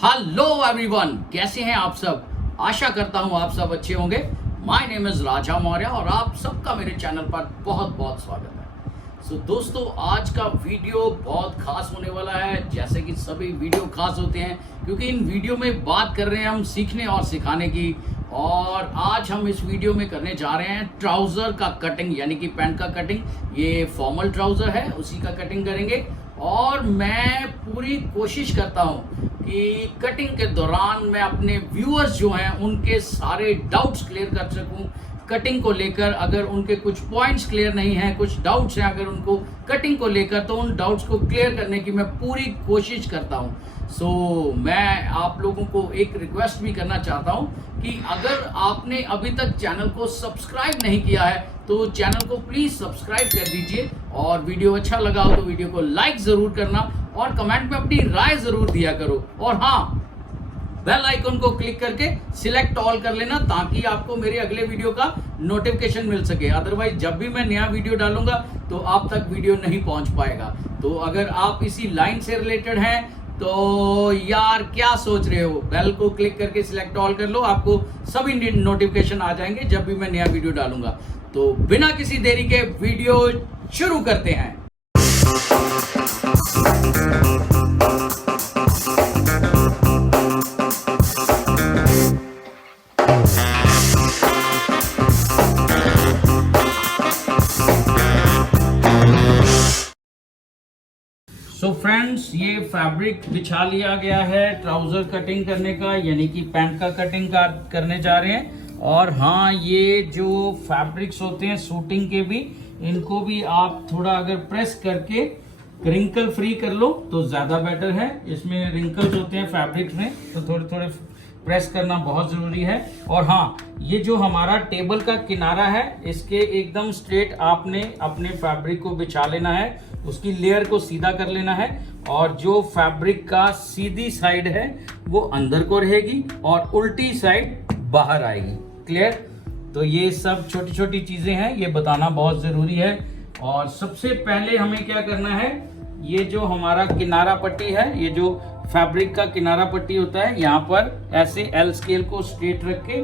Hello everyone, कैसे हैं आप सब। आशा करता हूं आप सब अच्छे होंगे। माय नेम इज राजा मौर्य और आप सबका मेरे चैनल पर बहुत बहुत स्वागत है। सो दोस्तों, आज का वीडियो बहुत खास होने वाला है। जैसे कि सभी वीडियो खास होते हैं क्योंकि इन वीडियो में बात कर रहे हैं हम सीखने और सिखाने की। और आज हम इस वीडियो में करने जा रहे हैं ट्राउज़र का कटिंग, यानी कि पैंट का कटिंग। ये फॉर्मल ट्राउज़र है, उसी का कटिंग करेंगे। और मैं पूरी कोशिश करता हूँ कि कटिंग के दौरान मैं अपने व्यूअर्स जो हैं उनके सारे डाउट्स क्लियर कर सकूं कटिंग को लेकर। अगर उनके कुछ पॉइंट्स क्लियर नहीं हैं, कुछ डाउट्स हैं अगर उनको कटिंग को लेकर, तो उन डाउट्स को क्लियर करने की मैं पूरी कोशिश करता हूं। मैं आप लोगों को एक रिक्वेस्ट भी करना चाहता हूं कि अगर आपने अभी तक चैनल को सब्सक्राइब नहीं किया है तो चैनल को प्लीज़ सब्सक्राइब कर दीजिए। और वीडियो अच्छा लगा हो तो वीडियो को लाइक ज़रूर करना और कमेंट में अपनी राय ज़रूर दिया करो। और हाँ, बेल आइकन को क्लिक करके सिलेक्ट ऑल कर लेना ताकि आपको मेरे अगले वीडियो का नोटिफिकेशन मिल सके। अदरवाइज जब भी मैं नया वीडियो डालूंगा तो आप तक वीडियो नहीं पहुंच पाएगा। तो अगर आप इसी लाइन से रिलेटेड हैं तो यार क्या सोच रहे हो, बेल को क्लिक करके सिलेक्ट ऑल कर लो, आपको सभी नोटिफिकेशन आ जाएंगे जब भी मैं नया वीडियो डालूंगा। तो बिना किसी देरी के वीडियो शुरू करते हैं। सो फ्रेंड्स, ये फैब्रिक बिछा लिया गया है ट्राउज़र कटिंग करने का, यानी कि पैंट का कटिंग करने जा रहे हैं। और हाँ, ये जो फैब्रिक्स होते हैं शूटिंग के भी, इनको भी आप थोड़ा अगर प्रेस करके रिंकल फ्री कर लो तो ज़्यादा बेटर है। इसमें रिंकल्स होते हैं फैब्रिक्स में, तो थोड़े थोड़े प्रेस करना बहुत ज़रूरी है। और हाँ, ये जो हमारा टेबल का किनारा है इसके एकदम स्ट्रेट आपने अपने फैब्रिक को बिछा लेना है, उसकी लेयर को सीधा कर लेना है। और जो फैब्रिक का सीधी साइड है वो अंदर को रहेगी और उल्टी साइड बाहर आएगी। क्लियर? तो ये सब छोटी छोटी चीज़ें हैं, ये बताना बहुत ज़रूरी है। और सबसे पहले हमें क्या करना है, ये जो हमारा किनारा पट्टी है, ये जो फैब्रिक का किनारा पट्टी होता है, यहाँ पर ऐसे एल स्केल को स्ट्रेट रख के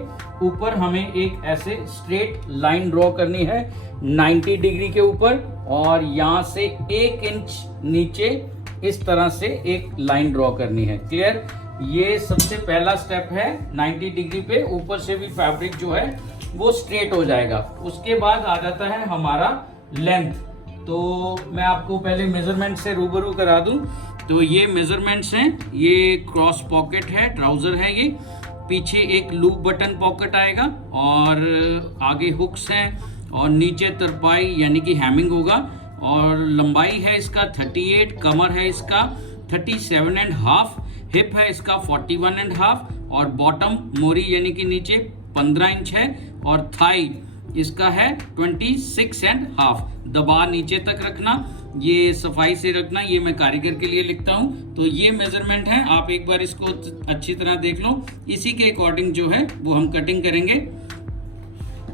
ऊपर हमें एक ऐसे स्ट्रेट लाइन ड्रॉ करनी है 90 डिग्री के ऊपर। और यहाँ से 1 इंच नीचे इस तरह से एक लाइन ड्रॉ करनी है। क्लियर? ये सबसे पहला स्टेप है। 90 डिग्री पे ऊपर से भी फैब्रिक जो है वो स्ट्रेट हो जाएगा। उसके बाद आ जाता है हमारा लेंथ। तो मैं आपको पहले मेजरमेंट से रूबरू करा दूं। तो ये मेजरमेंट्स हैं, ये क्रॉस पॉकेट है, ट्राउज़र है, ये पीछे एक लूप बटन पॉकेट आएगा और आगे हुक्स हैं और नीचे तरपाई यानी कि हैमिंग होगा। और लंबाई है इसका 38, कमर है इसका 37.5, हिप है इसका 41.5 और बॉटम मोरी यानी कि नीचे 15 इंच है और थाई इसका है 26.5। दबा नीचे तक रखना, ये सफाई से रखना, ये मैं कारीगर के लिए लिखता हूँ। तो ये मेजरमेंट है, आप एक बार इसको अच्छी तरह देख लो। इसी के अकॉर्डिंग जो है वो हम कटिंग करेंगे।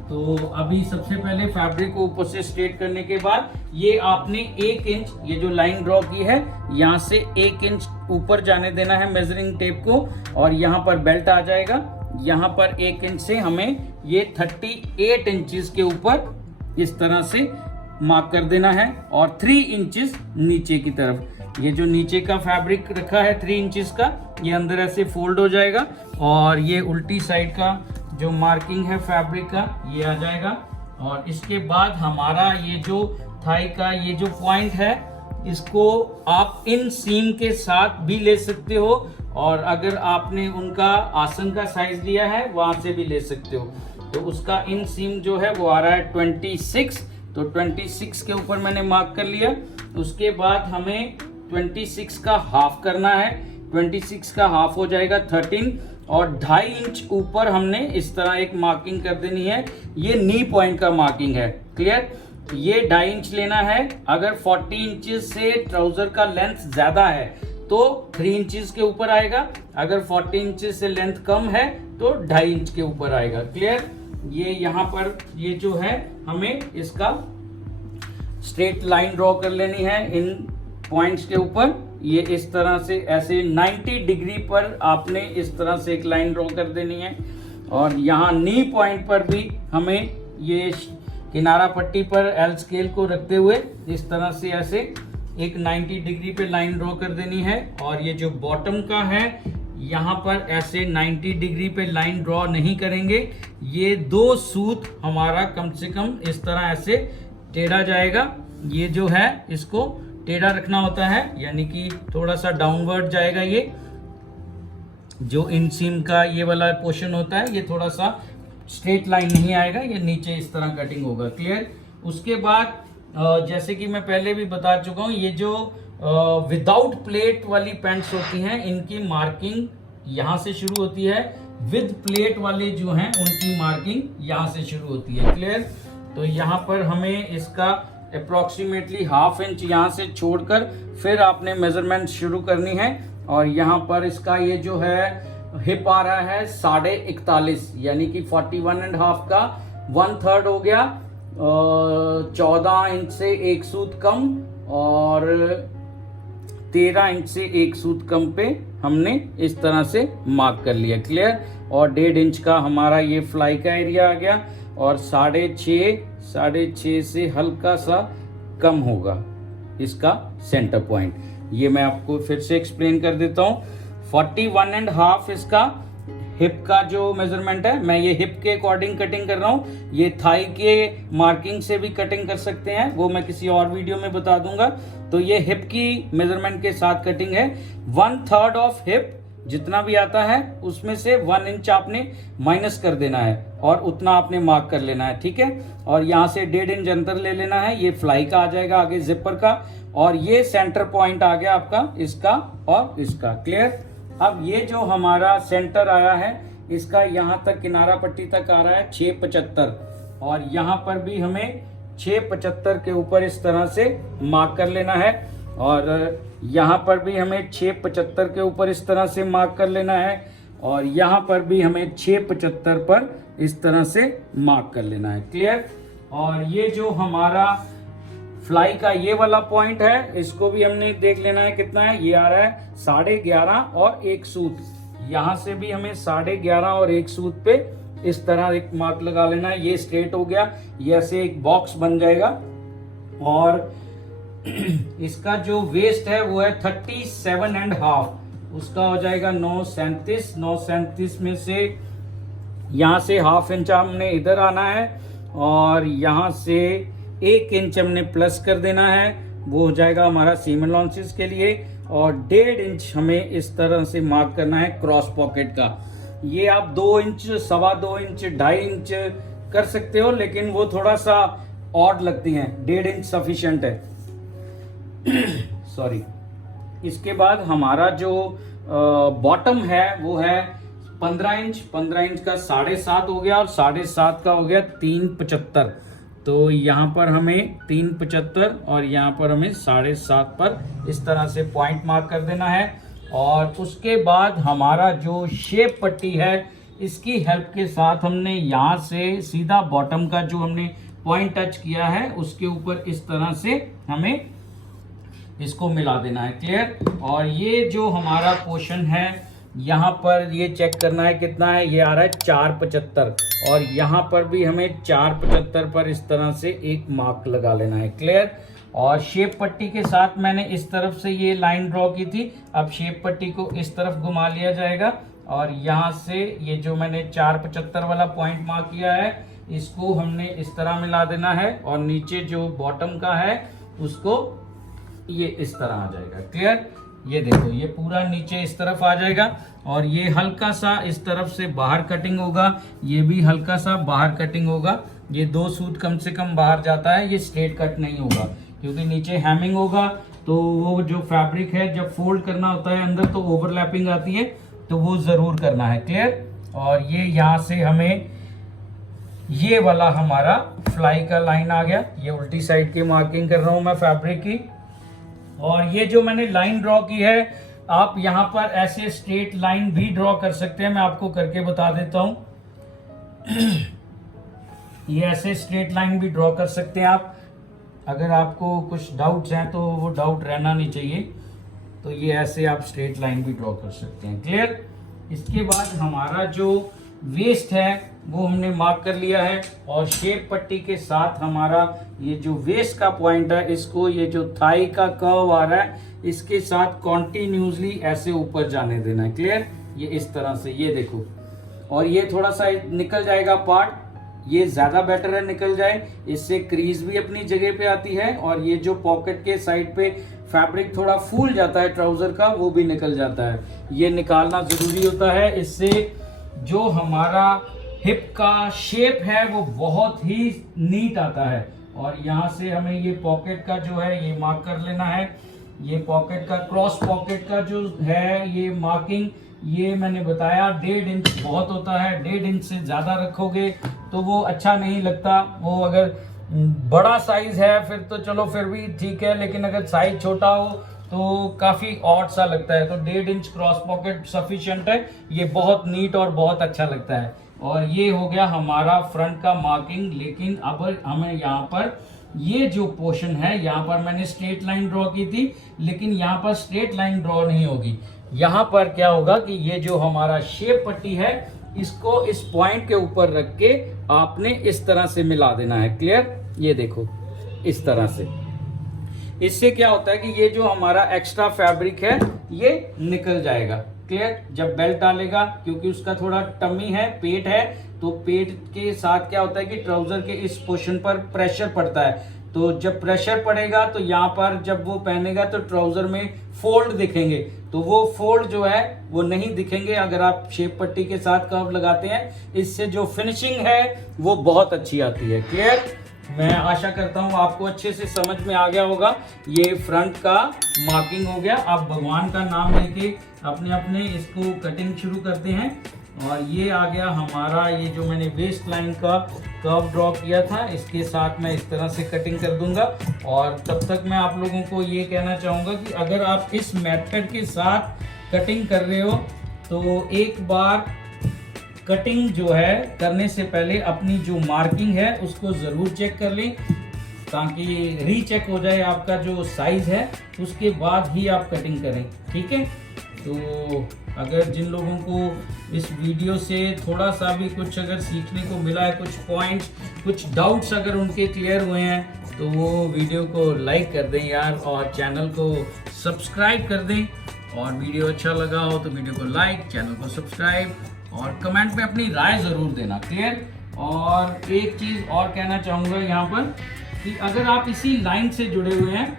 तो अभी सबसे पहले फैब्रिक को ऊपर से स्ट्रेट करने के बाद ये आपने 1 इंच, ये जो लाइन ड्रॉ की है यहाँ से 1 इंच ऊपर जाने देना है मेजरिंग टेप को। और यहाँ पर बेल्ट आ जाएगा, यहाँ पर 1 इंच से हमें ये 38 इंचेस के ऊपर इस तरह से मार्क कर देना है। और 3 इंचेस नीचे की तरफ, ये जो नीचे का फैब्रिक रखा है 3 इंचेस का, ये अंदर ऐसे फोल्ड हो जाएगा। और ये उल्टी साइड का जो मार्किंग है फैब्रिक का ये आ जाएगा। और इसके बाद हमारा ये जो थाई का ये जो पॉइंट है, इसको आप इन सीम के साथ भी ले सकते हो और अगर आपने उनका आसन का साइज लिया है वहां से भी ले सकते हो। तो उसका इन सीम जो है वो आ रहा है 26। तो 26 के ऊपर मैंने मार्क कर लिया। उसके बाद हमें 26 का हाफ करना है। 26 का हाफ हो जाएगा 13 और 2.5 इंच ऊपर हमने इस तरह एक मार्किंग कर देनी है। ये नी पॉइंट का मार्किंग है। क्लियर? ये 2.5 इंच लेना है। अगर 40 इंचेस से ट्राउजर का लेंथ ज्यादा है तो 3 इंचेस के ऊपर आएगा। अगर 40 इंचेस से लेंथ कम है तो 2.5 इंच के ऊपर आएगा। क्लियर? ये यहाँ पर ये जो है हमें इसका स्ट्रेट लाइन ड्रॉ कर लेनी है इन पॉइंट्स के ऊपर ये इस तरह से ऐसे 90 डिग्री पर आपने इस तरह से एक लाइन ड्रॉ कर देनी है। और यहाँ नी पॉइंट पर भी हमें ये किनारा पट्टी पर एल स्केल को रखते हुए इस तरह से ऐसे एक 90 डिग्री पे लाइन ड्रॉ कर देनी है। और ये जो बॉटम का है यहाँ पर ऐसे 90 डिग्री पे लाइन ड्रॉ नहीं करेंगे, ये 2 सूत हमारा कम से कम इस तरह ऐसे टेढ़ा जाएगा। ये जो है इसको टेढ़ा रखना होता है, यानी कि थोड़ा सा डाउनवर्ड जाएगा। ये जो इनसीम का ये वाला पोर्शन होता है ये थोड़ा सा स्ट्रेट लाइन नहीं आएगा, ये नीचे इस तरह कटिंग होगा। क्लियर। उसके बाद जैसे कि मैं पहले भी बता चुका हूँ, ये जो विदाउट प्लेट वाली पैंट्स होती हैं इनकी मार्किंग यहाँ से शुरू होती है, विद प्लेट वाले जो हैं उनकी मार्किंग यहाँ से शुरू होती है। क्लियर। तो यहाँ पर हमें इसका अप्रॉक्सीमेटली ½ इंच यहाँ से छोड़कर फिर आपने मेजरमेंट शुरू करनी है। और यहाँ पर इसका ये जो है हिप आ रहा है 41.5, यानी कि 41.5 का 1/3 हो गया। 14 इंच से 1 सूत कम और 13 इंच से 1 सूत कम पे हमने इस तरह से मार्क कर लिया। क्लियर। और 1.5 इंच का हमारा ये फ्लाई का एरिया आ गया और 6.5 से हल्का सा कम होगा इसका सेंटर पॉइंट। ये मैं आपको फिर से एक्सप्लेन कर देता हूँ। 41.5 इसका हिप का जो मेजरमेंट है, मैं ये हिप के अकॉर्डिंग कटिंग कर रहा हूँ। ये थाई के मार्किंग से भी कटिंग कर सकते हैं, वो मैं किसी और वीडियो में बता दूंगा। तो ये हिप की मेजरमेंट के साथ कटिंग है। 1/3 ऑफ हिप जितना भी आता है उसमें से 1 इंच आपने माइनस कर देना है और उतना आपने मार्क कर लेना है। ठीक है। और यहाँ से 1.5 इंच अंतर ले लेना है। ये फ्लाई का आ जाएगा आगे जिपर का, और ये सेंटर पॉइंट आ गया आपका इसका और इसका। क्लियर। अब ये जो हमारा सेंटर आया है इसका यहाँ तक किनारा पट्टी तक आ रहा है 6.75, और यहाँ पर भी हमें 6.75 के ऊपर इस तरह से मार्क कर लेना है। और यहाँ पर भी हमें 6.75 के ऊपर इस तरह से मार्क कर लेना है, और यहाँ पर भी हमें 6.75 पर इस तरह से मार्क कर लेना है। क्लियर। और ये जो हमारा फ्लाई का ये वाला पॉइंट है इसको भी हमने देख लेना है कितना है। ये आ रहा है 11.5 और 1 सूत। यहाँ से भी हमें 11.5 और 1 सूत पे इस तरह एक मार्क लगा लेना है। ये स्ट्रेट हो गया, ये ऐसे एक बॉक्स बन जाएगा। और इसका जो वेस्ट है वो है 37.5, उसका हो जाएगा 9.37। 9.37 में से यहाँ से ½ इंच हमने इधर आना है और यहाँ से 1 इंच हमने प्लस कर देना है, वो हो जाएगा हमारा सीम अलाउंसेस के लिए। और 1.5 इंच हमें इस तरह से मार्क करना है क्रॉस पॉकेट का। ये आप 2 इंच, 2.25 इंच, 2.5 इंच कर सकते हो, लेकिन वो थोड़ा सा ऑड लगती हैं। 1.5 इंच सफिशिएंट है। सॉरी। इसके बाद हमारा जो बॉटम है वो है 15 इंच। 15 इंच का 7.5 हो गया और 7.5 का हो गया 3.75। तो यहाँ पर हमें 3.75 और यहाँ पर हमें 7.5 पर इस तरह से पॉइंट मार्क कर देना है। और उसके बाद हमारा जो शेप पट्टी है इसकी हेल्प के साथ हमने यहाँ से सीधा बॉटम का जो हमने पॉइंट टच किया है उसके ऊपर इस तरह से हमें इसको मिला देना है। क्लियर। और ये जो हमारा पोर्शन है यहाँ पर ये चेक करना है कितना है। ये आ रहा है 4.75 और यहाँ पर भी हमें 4.75 पर इस तरह से एक मार्क लगा लेना है। क्लियर। और शेप पट्टी के साथ मैंने इस तरफ से ये लाइन ड्रॉ की थी, अब शेप पट्टी को इस तरफ घुमा लिया जाएगा और यहाँ से ये जो मैंने 4.75 वाला पॉइंट मार्क किया है इसको हमने इस तरह मिला देना है। और नीचे जो बॉटम का है उसको ये इस तरह आ जाएगा। क्लियर। ये देखो ये पूरा नीचे इस तरफ आ जाएगा और ये हल्का सा इस तरफ से बाहर कटिंग होगा, ये भी हल्का सा बाहर कटिंग होगा। ये 2 सूत कम से कम बाहर जाता है, ये स्ट्रेट कट नहीं होगा क्योंकि नीचे हैमिंग होगा। तो वो जो फैब्रिक है जब फोल्ड करना होता है अंदर तो ओवरलैपिंग आती है, तो वो जरूर करना है। क्लियर। और ये यहाँ से हमें ये वाला हमारा फ्लाई का लाइन आ गया। ये उल्टी साइड की मार्किंग कर रहा हूं मैं फैब्रिक की। और ये जो मैंने लाइन ड्रॉ की है आप यहाँ पर ऐसे स्ट्रेट लाइन भी ड्रॉ कर सकते हैं, मैं आपको करके बता देता हूं। ये ऐसे स्ट्रेट लाइन भी ड्रॉ कर सकते हैं आप। अगर आपको कुछ डाउट्स हैं तो वो डाउट रहना नहीं चाहिए। तो ये ऐसे आप स्ट्रेट लाइन भी ड्रॉ कर सकते हैं। क्लियर। इसके बाद हमारा जो वेस्ट है वो हमने मार्क कर लिया है, और शेप पट्टी के साथ हमारा ये जो वेस्ट का पॉइंट है, इसको ये जो थाई का कर्व आ रहा है इसके साथ कॉन्टिन्यूसली ऐसे ऊपर जाने देना है। क्लियर। ये इस तरह से, ये देखो, और ये थोड़ा सा निकल जाएगा पार्ट, ये ज्यादा बेटर है निकल जाए, इससे क्रीज भी अपनी जगह पे आती है, और ये जो पॉकेट के साइड पे फैब्रिक थोड़ा फूल जाता है ट्राउजर का वो भी निकल जाता है। ये निकालना जरूरी होता है, इससे जो हमारा हिप का शेप है वो बहुत ही नीट आता है। और यहाँ से हमें ये पॉकेट का जो है ये मार्क कर लेना है। ये पॉकेट का, क्रॉस पॉकेट का जो है ये मार्किंग, ये मैंने बताया 1.5 इंच बहुत होता है। 1.5 इंच से ज्यादा रखोगे तो वो अच्छा नहीं लगता। वो अगर बड़ा साइज है फिर तो चलो फिर भी ठीक है, लेकिन अगर साइज छोटा हो तो काफी ऑड सा लगता है। तो 1.5 इंच क्रॉस पॉकेट सफिशिएंट है, ये बहुत नीट और बहुत अच्छा लगता है। और ये हो गया हमारा फ्रंट का मार्किंग। लेकिन अब हमें यहाँ पर ये जो पोर्शन है, यहाँ पर मैंने स्ट्रेट लाइन ड्रॉ की थी, लेकिन यहाँ पर स्ट्रेट लाइन ड्रॉ नहीं होगी। यहाँ पर क्या होगा कि ये जो हमारा शेप पट्टी है इसको इस पॉइंट के ऊपर रख के आपने इस तरह से मिला देना है। क्लियर। ये देखो इस तरह से, इससे क्या होता है कि ये जो हमारा एक्स्ट्रा फैब्रिक है ये निकल जाएगा। क्लियर। जब बेल्ट डालेगा, क्योंकि उसका थोड़ा टमी है, पेट है, तो पेट के साथ क्या होता है कि ट्राउजर के इस पोर्शन पर प्रेशर पड़ता है। तो जब प्रेशर पड़ेगा तो यहाँ पर जब वो पहनेगा तो ट्राउजर में फोल्ड दिखेंगे, तो वो फोल्ड जो है वो नहीं दिखेंगे अगर आप शेप पट्टी के साथ कर्व लगाते हैं। इससे जो फिनिशिंग है वो बहुत अच्छी आती है। क्लियर। मैं आशा करता हूँ आपको अच्छे से समझ में आ गया होगा। ये फ्रंट का मार्किंग हो गया। आप भगवान का नाम लेके अपने अपने इसको कटिंग शुरू करते हैं। और ये आ गया हमारा, ये जो मैंने वेस्ट लाइन का कर्व ड्रॉ किया था इसके साथ मैं इस तरह से कटिंग कर दूंगा। और तब तक मैं आप लोगों को ये कहना चाहूँगा कि अगर आप इस मेथड के साथ कटिंग कर रहे हो तो एक बार कटिंग जो है करने से पहले अपनी जो मार्किंग है उसको ज़रूर चेक कर लें, ताकि रीचेक हो जाए आपका जो साइज़ है, उसके बाद ही आप कटिंग करें। ठीक है। तो अगर जिन लोगों को इस वीडियो से थोड़ा सा भी कुछ अगर सीखने को मिला है, कुछ पॉइंट्स, कुछ डाउट्स अगर उनके क्लियर हुए हैं, तो वो वीडियो को लाइक कर दें यार, और चैनल को सब्सक्राइब कर दें। और वीडियो अच्छा लगा हो तो वीडियो को लाइक, चैनल को सब्सक्राइब, और कमेंट में अपनी राय ज़रूर देना। क्लियर। और एक चीज़ और कहना चाहूँगा यहाँ पर कि अगर आप इसी लाइन से जुड़े हुए हैं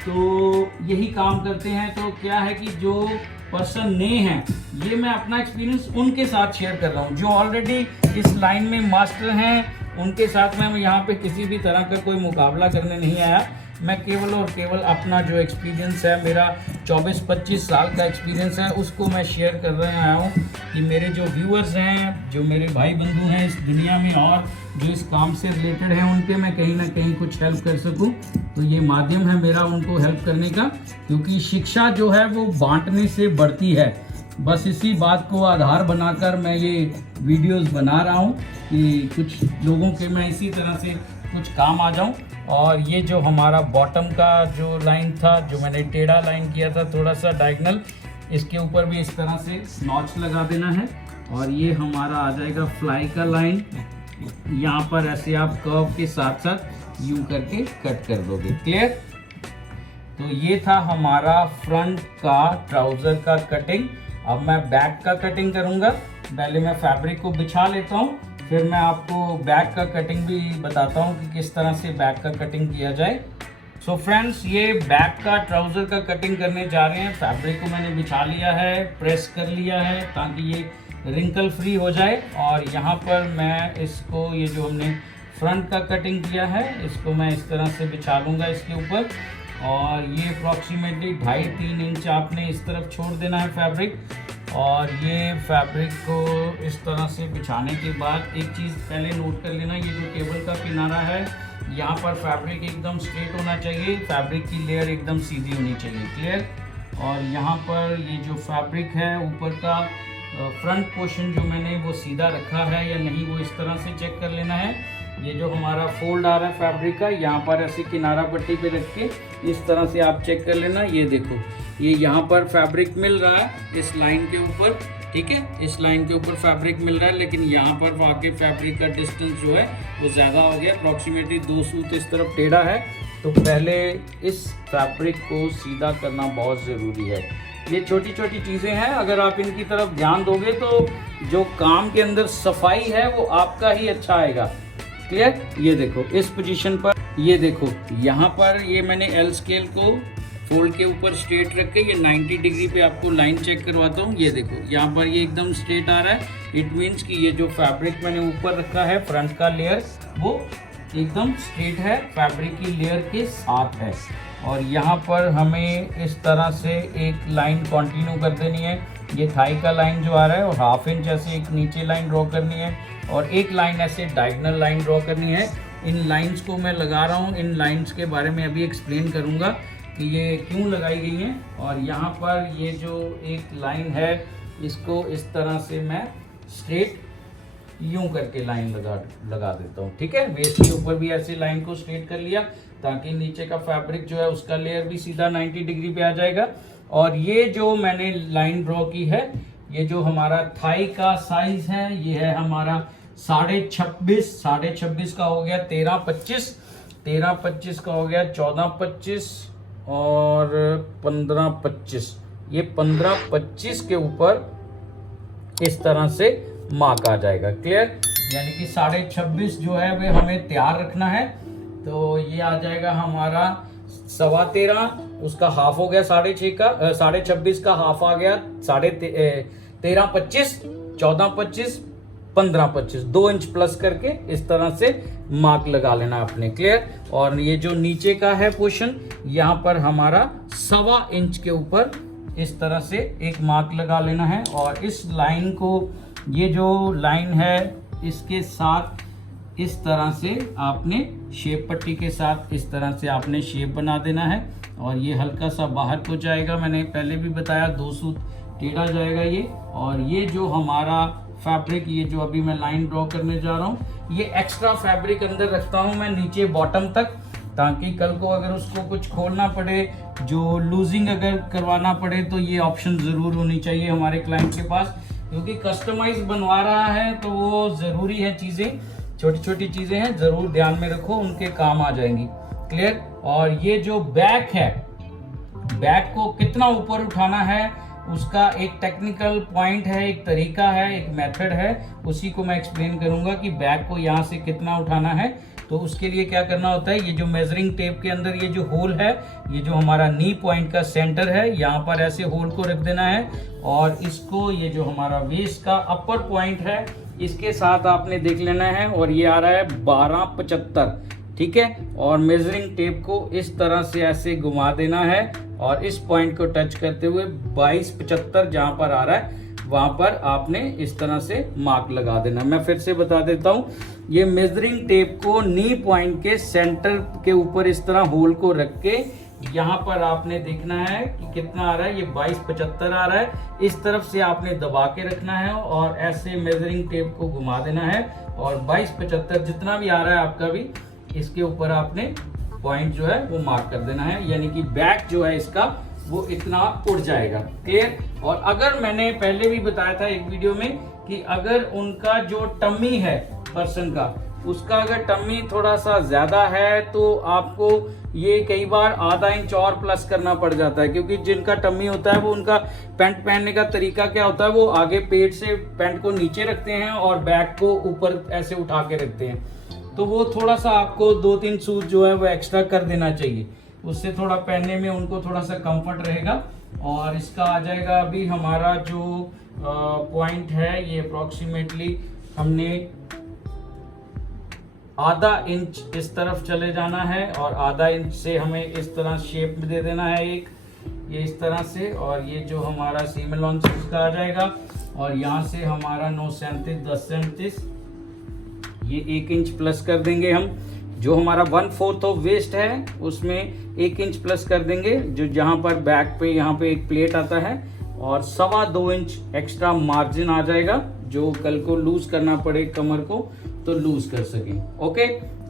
तो यही काम करते हैं, तो क्या है कि जो पर्सन नए हैं, ये मैं अपना एक्सपीरियंस उनके साथ शेयर कर रहा हूँ। जो ऑलरेडी इस लाइन में मास्टर हैं उनके साथ में मैं यहाँ पे किसी भी तरह का कोई मुकाबला करने नहीं आया। मैं केवल और केवल अपना जो एक्सपीरियंस है, मेरा 24-25 साल का एक्सपीरियंस है, उसको मैं शेयर कर रहे आया हूँ कि मेरे जो व्यूअर्स हैं, जो मेरे भाई बंधु हैं इस दुनिया में और जो इस काम से रिलेटेड हैं, उनके मैं कहीं ना कहीं कुछ हेल्प कर सकूँ। तो ये माध्यम है मेरा उनको हेल्प करने का, क्योंकि शिक्षा जो है वो बांटने से बढ़ती है। बस इसी बात को आधार बनाकर मैं ये वीडियोस बना रहा हूँ कि कुछ लोगों के मैं इसी तरह से कुछ काम आ जाऊँ। और ये जो हमारा बॉटम का जो लाइन था, जो मैंने टेढ़ा लाइन किया था थोड़ा सा डायगनल, इसके ऊपर भी इस तरह से नॉच लगा देना है। और ये हमारा आ जाएगा फ्लाई का लाइन, यहाँ पर ऐसे आप कर्व के साथ साथ यूं करके कट कर दोगे। क्लियर। तो ये था हमारा फ्रंट का ट्राउजर का कटिंग। अब मैं बैक का कटिंग करूँगा। पहले मैं फैब्रिक को बिछा लेता हूँ, फिर मैं आपको बैक का कटिंग भी बताता हूँ कि किस तरह से बैक का कटिंग किया जाए। सो फ्रेंड्स, ये बैक का ट्राउज़र का कटिंग करने जा रहे हैं। फैब्रिक को मैंने बिछा लिया है, प्रेस कर लिया है ताकि ये रिंकल फ्री हो जाए। और यहाँ पर मैं इसको, ये जो हमने फ्रंट का कटिंग किया है, इसको मैं इस तरह से बिछा लूँगा इसके ऊपर। और ये अप्रॉक्सीमेटली 2.5-3 इंच आपने इस तरफ छोड़ देना है फैब्रिक। और ये फैब्रिक को इस तरह से बिछाने के बाद एक चीज़ पहले नोट कर लेना, ये जो टेबल का किनारा है, यहाँ पर फैब्रिक एकदम स्ट्रेट होना चाहिए, फैब्रिक की लेयर एकदम सीधी होनी चाहिए। क्लियर। और यहाँ पर ये जो फैब्रिक है ऊपर का फ्रंट पोर्शन जो मैंने वो सीधा रखा है या नहीं, वो इस तरह से चेक कर लेना है। ये जो हमारा फोल्ड आ रहा है फैब्रिक का, यहाँ पर ऐसे किनारा पट्टी पे रख के इस तरह से आप चेक कर लेना। ये देखो, ये यहाँ पर फैब्रिक मिल रहा है इस लाइन के ऊपर, ठीक है, इस लाइन के ऊपर फैब्रिक मिल रहा है, लेकिन यहाँ पर वाकई फैब्रिक का डिस्टेंस जो है वो ज़्यादा हो गया, अप्रॉक्सीमेटली 2 सूत इस तरफ टेढ़ा है। तो पहले इस फैब्रिक को सीधा करना बहुत ज़रूरी है। ये छोटी छोटी चीज़ें हैं, अगर आप इनकी तरफ ध्यान दोगे तो जो काम के अंदर सफाई है वो आपका ही अच्छा आएगा। क्लियर? ये देखो इस पोजीशन पर, ये देखो यहाँ पर ये मैंने एल स्केल को फोल्ड के ऊपर स्ट्रेट रख के ये 90 डिग्री पे आपको लाइन चेक करवाता हूँ। ये देखो यहाँ पर ये एकदम स्ट्रेट आ रहा है, इट मीन्स कि ये जो फैब्रिक मैंने ऊपर रखा है फ्रंट का लेयर वो एकदम स्ट्रेट है, फैब्रिक की लेयर के साथ है। और यहाँ पर हमें इस तरह से एक लाइन कंटिन्यू कर देनी है, ये थाई का लाइन जो आ रहा है, और 1/2 इंच ऐसे एक नीचे लाइन ड्रॉ करनी है और एक लाइन ऐसे डायगोनल लाइन ड्रॉ करनी है। इन लाइंस को मैं लगा रहा हूँ, इन लाइंस के बारे में अभी एक्सप्लेन करूँगा कि ये क्यों लगाई गई हैं। और यहाँ पर ये जो एक लाइन है इसको इस तरह से मैं स्ट्रेट यूं करके लाइन लगा देता हूँ, ठीक है। वेस्ट के ऊपर भी ऐसे लाइन को स्ट्रेट कर लिया ताकि नीचे का फैब्रिक जो है उसका लेयर भी सीधा 90 डिग्री पे आ जाएगा। और ये जो मैंने लाइन ड्रॉ की है, ये जो हमारा थाई का साइज है ये है हमारा 26.5 का हो गया 13-25, 13-25 का हो गया 14-25 और 15-25। ये 15-25 के ऊपर इस तरह से मार्क आ जाएगा। क्लियर? यानी कि 26.5 जो है वे हमें तैयार रखना है। तो ये आ जाएगा हमारा 13.25, उसका हाफ हो गया 6.5 का, 26.5 का हाफ आ गया 13-25, 14-25, 15-25, 2 इंच प्लस करके इस तरह से मार्क लगा लेना आपने। क्लियर? और ये जो नीचे का है पोर्शन, यहाँ पर हमारा 1.25 इंच के ऊपर इस तरह से एक मार्क लगा लेना है। और इस लाइन को, ये जो लाइन है इसके साथ इस तरह से आपने शेप पट्टी के साथ इस तरह से आपने शेप बना देना है। और ये हल्का सा बाहर को जाएगा, मैंने पहले भी बताया 2 सूत टेढ़ा जाएगा ये। और ये जो हमारा फैब्रिक, ये जो अभी मैं लाइन ड्रॉ करने जा रहा हूँ, ये एक्स्ट्रा फैब्रिक अंदर रखता हूँ मैं नीचे बॉटम तक, ताकि कल को अगर उसको कुछ खोलना पड़े, जो लूजिंग अगर करवाना पड़े, तो ये ऑप्शन ज़रूर होनी चाहिए हमारे क्लाइंट के पास, क्योंकि कस्टमाइज बनवा रहा है तो वो ज़रूरी है, चीज़ें छोटी छोटी चीज़ें हैं, ज़रूर ध्यान में रखो, उनके काम आ जाएंगी। क्लियर? और ये जो बैक है, बैक को कितना ऊपर उठाना है उसका एक टेक्निकल पॉइंट है, एक तरीका है, एक मेथड है, उसी को मैं एक्सप्लेन करूंगा कि बैक को यहाँ से कितना उठाना है। तो उसके लिए क्या करना होता है, ये जो मेजरिंग टेप के अंदर ये जो होल है, ये जो हमारा नी पॉइंट का सेंटर है, यहाँ पर ऐसे होल को रख देना है। और इसको, ये जो हमारा वेस्ट का अपर पॉइंट है, इसके साथ आपने देख लेना है, और ये आ रहा है 12.75, ठीक है। और मेजरिंग टेप को इस तरह से ऐसे घुमा देना है और इस पॉइंट को टच करते हुए 22.75 जहां पर आ रहा है वहां पर आपने इस तरह से मार्क लगा देना। मैं फिर से बता देता हूं, ये मेजरिंग टेप को नी पॉइंट के सेंटर के ऊपर इस तरह होल को रख के यहाँ पर आपने देखना है कि कितना आ रहा है, ये 22.75 आ रहा है। इस तरफ से आपने दबा के रखना है और ऐसे मेजरिंग टेप को घुमा देना है और 22.75 जितना भी आ रहा है आपका भी, इसके ऊपर आपने पॉइंट जो है वो मार्क कर देना है, यानी कि बैक जो है इसका वो इतना उड़ जाएगा। क्लियर? और अगर मैंने पहले भी बताया था एक वीडियो में कि अगर उनका जो टम्मी है पर्सन का, उसका अगर टम्मी थोड़ा सा ज्यादा है तो आपको ये कई बार आधा इंच और प्लस करना पड़ जाता है, क्योंकि जिनका टम्मी होता है वो उनका पैंट पहनने का तरीका क्या होता है, वो आगे पेट से पैंट को नीचे रखते हैं और बैक को ऊपर ऐसे उठा के रखते हैं। तो वो थोड़ा सा आपको 2-3 सूट जो है वो एक्स्ट्रा कर देना चाहिए, उससे थोड़ा पहनने में उनको थोड़ा सा कंफर्ट रहेगा। और इसका आ जाएगा अभी हमारा जो पॉइंट है, ये अप्रोक्सीमेटली हमने आधा इंच इस तरफ चले जाना है और आधा इंच से हमें इस तरह शेप में दे देना है एक, ये इस तरह से। और ये जो हमारा सीम अलाउंस का आ जाएगा और यहाँ से हमारा 9.37 10.37 ये 1 इंच प्लस कर देंगे हम। जो हमारा 1/4 ऑफ वेस्ट है उसमें 1 इंच प्लस कर देंगे, जो जहाँ पर बैक पे यहाँ पे एक प्लेट आता है, और 2.25 इंच एक्स्ट्रा मार्जिन आ जाएगा, जो कल को लूज करना पड़े कमर को तो लूज कर सकें। ओके,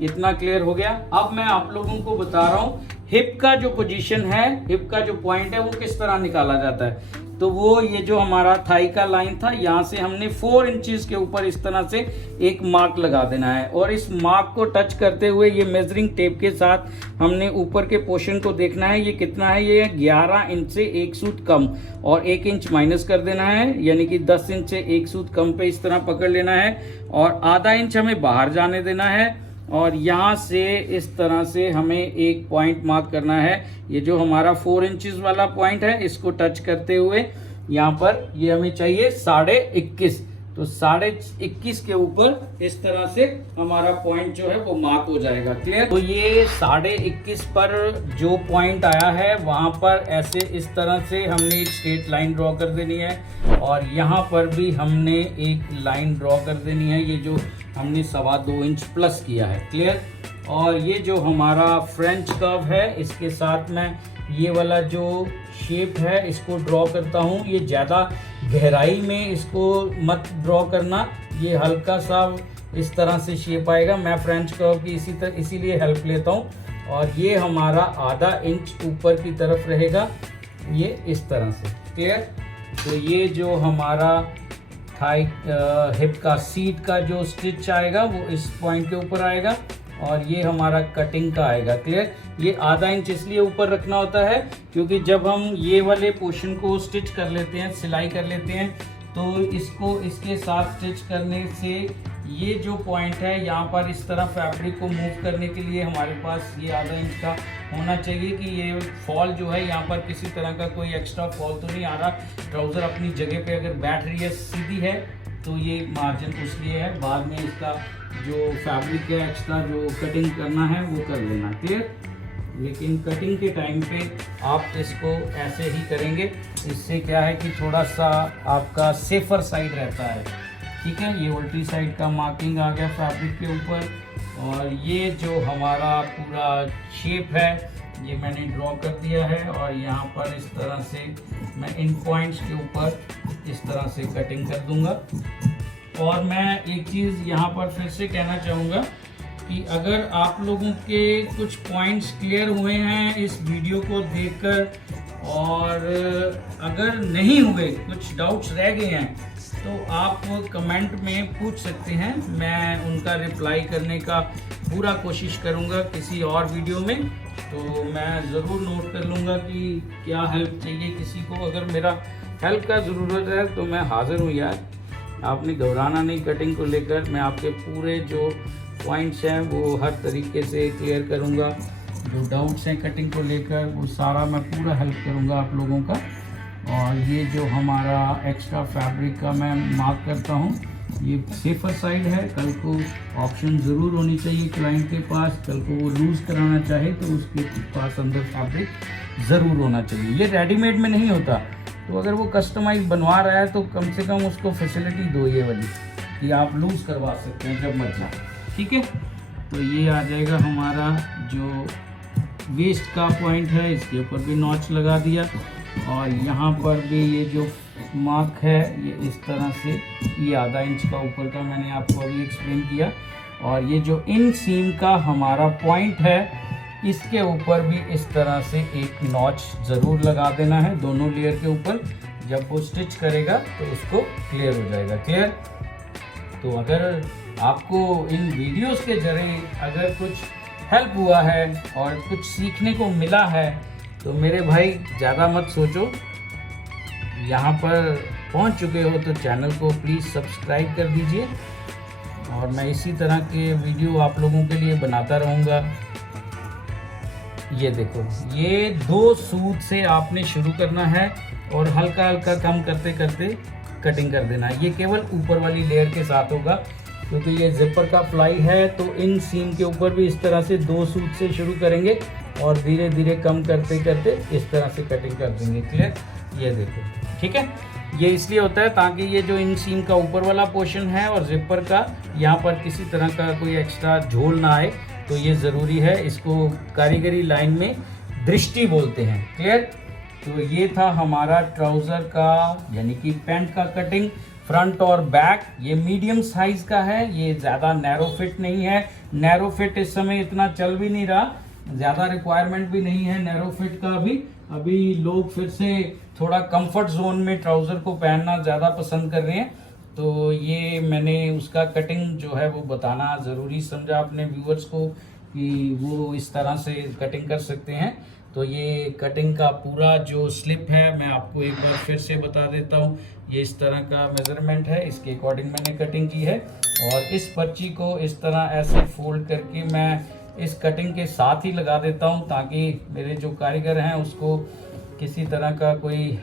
इतना क्लियर हो गया। अब मैं आप लोगों को बता रहा हूँ हिप का जो पोजीशन है, हिप का जो पॉइंट है वो किस तरह निकाला जाता है। तो वो ये जो हमारा थाई का लाइन था, यहाँ से हमने 4 इंचेस के ऊपर इस तरह से एक मार्क लगा देना है और इस मार्क को टच करते हुए ये मेजरिंग टेप के साथ हमने ऊपर के पोर्शन को देखना है ये कितना है। ये 11 इंच से 1 सूत कम और 1 इंच माइनस कर देना है, यानी कि 10 इंच से 1 सूत कम पे इस तरह पकड़ लेना है और आधा इंच हमें बाहर जाने देना है और यहाँ से इस तरह से हमें एक पॉइंट मार्क करना है। ये जो हमारा 4 इंचेस वाला पॉइंट है इसको टच करते हुए यहाँ पर ये हमें चाहिए 21.5, तो 21.5 के ऊपर इस तरह से हमारा पॉइंट जो है वो मार्क हो जाएगा। क्लियर। तो ये 21.5 पर जो पॉइंट आया है वहां पर ऐसे इस तरह से हमने एक स्ट्रेट लाइन ड्रॉ कर देनी है और यहाँ पर भी हमने एक लाइन ड्रॉ कर देनी है, ये जो हमने 2.25 इंच प्लस किया है। क्लियर। और ये जो हमारा फ्रेंच कर्व है इसके साथ में ये वाला जो शेप है इसको ड्रॉ करता हूँ। ये ज़्यादा गहराई में इसको मत ड्रॉ करना, ये हल्का सा इस तरह से शेप आएगा। मैं फ्रेंच कर्व की इसीलिए हेल्प लेता हूँ और ये हमारा आधा इंच ऊपर की तरफ रहेगा, ये इस तरह से। क्लियर। तो ये जो हमारा थाई हिप का सीट का जो स्टिच आएगा वो इस पॉइंट के ऊपर आएगा और ये हमारा कटिंग का आएगा। क्लियर। ये आधा इंच इसलिए ऊपर रखना होता है क्योंकि जब हम ये वाले पोर्शन को स्टिच कर लेते हैं, सिलाई कर लेते हैं, तो इसको इसके साथ स्टिच करने से ये जो पॉइंट है यहाँ पर इस तरह फैब्रिक को मूव करने के लिए हमारे पास ये आधा इंच का होना चाहिए कि ये फॉल जो है यहाँ पर किसी तरह का कोई एक्स्ट्रा फॉल तो नहीं आ रहा। ट्राउज़र अपनी जगह पे अगर बैठ रही है, सीधी है, तो ये मार्जिन उसलिए है। बाद में इसका जो फैब्रिक है एक्स्ट्रा जो कटिंग करना है वो कर लेना। क्लियर। लेकिन कटिंग के टाइम पे आप इसको ऐसे ही करेंगे, इससे क्या है कि थोड़ा सा आपका सेफर साइड रहता है। ठीक है। ये उल्टी साइड का मार्किंग आ गया फैब्रिक के ऊपर और ये जो हमारा पूरा शेप है ये मैंने ड्रॉ कर दिया है और यहाँ पर इस तरह से मैं इन पॉइंट्स के ऊपर इस तरह से कटिंग कर दूंगा। और मैं एक चीज़ यहाँ पर फिर से कहना चाहूँगा कि अगर आप लोगों के कुछ पॉइंट्स क्लियर हुए हैं इस वीडियो को देखकर और अगर नहीं हुए, कुछ डाउट्स रह गए हैं, तो आप कमेंट में पूछ सकते हैं, मैं उनका रिप्लाई करने का पूरा कोशिश करूँगा किसी और वीडियो में। तो मैं ज़रूर नोट कर लूँगा कि क्या हेल्प चाहिए किसी को। अगर मेरा हेल्प का ज़रूरत है तो मैं हाज़िर हूँ यार, आपने घबराना नहीं कटिंग को लेकर। मैं आपके पूरे जो पॉइंट्स हैं वो हर तरीके से क्लियर करूँगा, जो डाउट्स हैं कटिंग को लेकर वो सारा मैं पूरा हेल्प करूँगा आप लोगों का। और ये जो हमारा एक्स्ट्रा फैब्रिक का मैं मार्क करता हूँ, ये सेफर साइड है। कल को ऑप्शन ज़रूर होनी चाहिए क्लाइंट के पास, कल को वो लूज़ कराना चाहे तो उसके पास अंदर फैब्रिक ज़रूर होना चाहिए। ये रेडीमेड में नहीं होता, तो अगर वो कस्टमाइज बनवा रहा है तो कम से कम उसको फैसिलिटी दो ये वाली कि आप लूज़ करवा सकते हैं जब मर्जी। ठीक है। तो ये आ जाएगा हमारा जो वेस्ट का पॉइंट है, इसके ऊपर भी नॉच लगा दिया और यहाँ पर भी ये जो मार्क है ये इस तरह से, ये आधा इंच का ऊपर का मैंने आपको अभी एक्सप्लेन किया। और ये जो इन सीम का हमारा पॉइंट है इसके ऊपर भी इस तरह से एक नॉच ज़रूर लगा देना है दोनों लेयर के ऊपर। जब वो स्टिच करेगा तो उसको क्लियर हो जाएगा। क्लियर। तो अगर आपको इन वीडियोस के जरिए अगर कुछ हेल्प हुआ है और कुछ सीखने को मिला है तो मेरे भाई ज़्यादा मत सोचो, यहाँ पर पहुँच चुके हो तो चैनल को प्लीज़ सब्सक्राइब कर दीजिए और मैं इसी तरह के वीडियो आप लोगों के लिए बनाता रहूँगा। ये देखो, ये 2 सूत से आपने शुरू करना है और हल्का हल्का कम करते करते कटिंग कर देना है। ये केवल ऊपर वाली लेयर के साथ होगा क्योंकि ये जिपर का फ्लाई है। तो इन सीम के ऊपर भी इस तरह से 2 सूत से शुरू करेंगे और धीरे धीरे कम करते करते इस तरह से कटिंग कर देंगे। क्लियर। ये देखो। ठीक है। ये इसलिए होता है ताकि ये जो इन सीम का ऊपर वाला पोर्शन है और जिपर का यहाँ पर किसी तरह का कोई एक्स्ट्रा झोल ना आए, तो ये ज़रूरी है। इसको कारीगरी लाइन में दृष्टि बोलते हैं। क्लियर। तो ये था हमारा ट्राउज़र का यानी कि पैंट का कटिंग फ्रंट और बैक। ये मीडियम साइज़ का है, ये ज़्यादा नैरो फिट नहीं है। नैरो फिट इस समय इतना चल भी नहीं रहा, ज़्यादा रिक्वायरमेंट भी नहीं है नैरो फिट का अभी लोग फिर से थोड़ा कंफर्ट जोन में ट्राउज़र को पहनना ज़्यादा पसंद कर रहे हैं। तो ये मैंने उसका कटिंग जो है वो बताना ज़रूरी समझा अपने व्यूअर्स को कि वो इस तरह से कटिंग कर सकते हैं। तो ये कटिंग का पूरा जो स्लिप है मैं आपको एक बार फिर से बता देता हूँ। ये इस तरह का मेज़रमेंट है, इसके अकॉर्डिंग मैंने कटिंग की है। और इस पर्ची को इस तरह ऐसे फोल्ड करके मैं इस कटिंग के साथ ही लगा देता हूँ ताकि मेरे जो कारीगर हैं उसको किसी तरह का कोई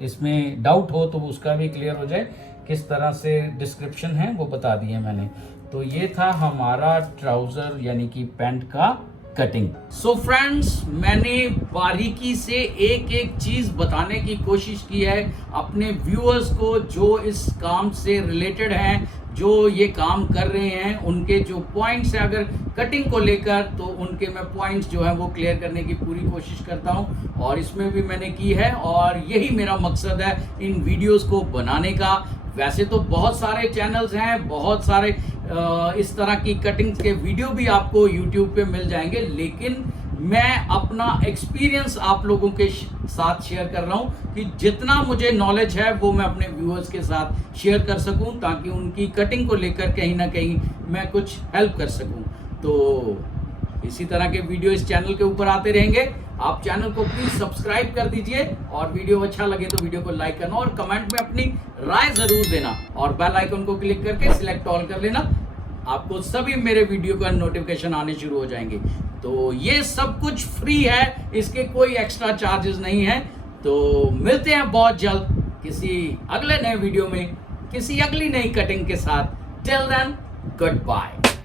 इसमें डाउट हो तो उसका भी क्लियर हो जाए। किस तरह से डिस्क्रिप्शन है वो बता दिए मैंने। तो ये था हमारा ट्राउज़र यानी कि पैंट का कटिंग। सो फ्रेंड्स, मैंने बारीकी से एक एक चीज बताने की कोशिश की है अपने व्यूअर्स को जो इस काम से रिलेटेड हैं, जो ये काम कर रहे हैं, उनके जो पॉइंट्स है अगर कटिंग को लेकर तो उनके मैं पॉइंट्स जो है वो क्लियर करने की पूरी कोशिश करता हूं और इसमें भी मैंने की है और यही मेरा मकसद है इन वीडियोस को बनाने का। वैसे तो बहुत सारे चैनल्स हैं, बहुत सारे इस तरह की कटिंग्स के वीडियो भी आपको YouTube पे मिल जाएंगे, लेकिन मैं अपना एक्सपीरियंस आप लोगों के साथ शेयर कर रहा हूं कि जितना मुझे नॉलेज है वो मैं अपने व्यूअर्स के साथ शेयर कर सकूं ताकि उनकी कटिंग को लेकर कहीं ना कहीं मैं कुछ हेल्प कर सकूं। तो इसी तरह के वीडियो इस चैनल के ऊपर आते रहेंगे। आप चैनल को प्लीज सब्सक्राइब कर दीजिए और वीडियो अच्छा लगे तो वीडियो को लाइक करना और कमेंट में अपनी राय जरूर देना और बेल आइकन को क्लिक करके सिलेक्ट ऑल कर लेना। आपको सभी मेरे वीडियो का नोटिफिकेशन आने शुरू हो जाएंगे। तो ये सब कुछ फ्री है, इसके कोई एक्स्ट्रा चार्जेस नहीं है। तो मिलते हैं बहुत जल्द किसी अगले नए वीडियो में किसी अगली नई कटिंग के साथ। Till then, good bye.